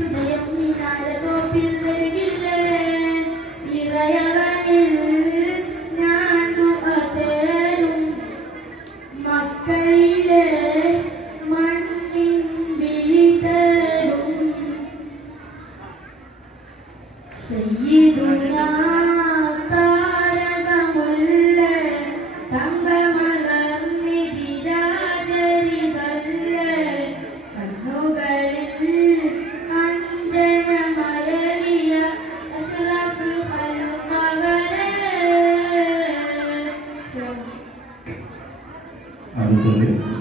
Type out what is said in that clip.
ഹൃദയം നിരാലതോപ്പിൽ വരികില്ലേ? നിറയവനിൽ 嗯。